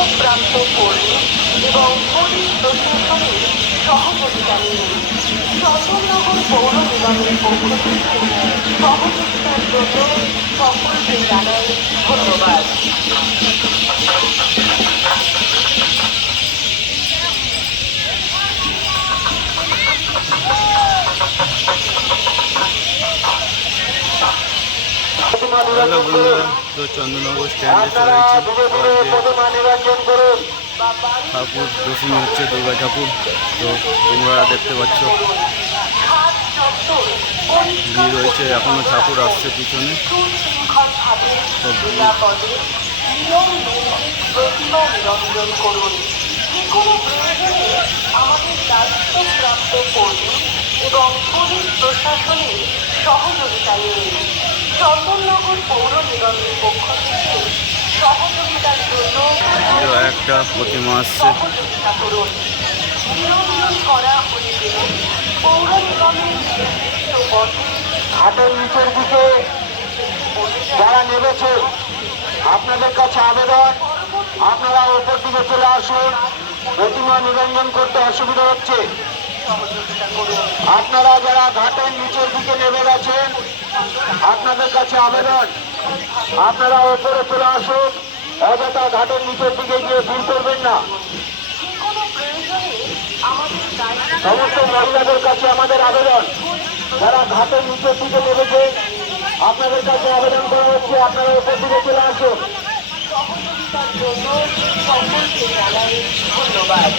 দায়িত্বপ্রাপ্ত কর্মী এবং পুলিশ প্রশাসনের সহযোগিতা নিয়ে চন্দননগর পৌর নিগমের পক্ষ থেকে সহযোগিতার জন্য সকলকে জানাই ধন্যবাদ। হ্যালো বন্ধুরা, তো চন্দননগর স্ট্যান্ডে চলে ঠাকুর দশমী হচ্ছে, দুর্গা ঠাকুর। তো তোমরা দেখতে পাচ্ছ ভিড় রয়েছে, এখনো ঠাকুর আসছে পিছনে। আমাদের দায়িত্বপ্রাপ্ত কর্মী এবং পুলিশ প্রশাসনের সহযোগিতা নিয়ে চন্দননগর পৌর নিগমের পক্ষ থেকে সহযোগিতার জন্য একটা প্রতিমা আসছে। সহযোগিতা করুন। নিরঞ্জন করা হয়ে গেলে পৌর নিগমের নির্দিষ্ট পথে হাটের নিচের দিকে যারা নেমেছে আপনাদের কাছে আবেদন, আপনারা ওপর দিকে চলে আসুন। প্রতিমা নিরঞ্জন করতে অসুবিধা হচ্ছে। আপনারা যারা ঘাটের নিচের দিকে নেমে গেছেন আপনাদের কাছে আবেদন, আপনারা ওপরে চলে আসুন। অযথা ঘাটের নিচের দিকে গিয়ে ভিড় করবেন না। সমস্ত মহিলাদের কাছে আমাদের আবেদন, যারা ঘাটের নিচের দিকে নেমেছে আপনাদের কাছে আবেদন করা হচ্ছে, আপনারা ওপর দিকে চলে আসুন। সহযোগিতার জন্য সকলকে জানাই ধন্যবাদ।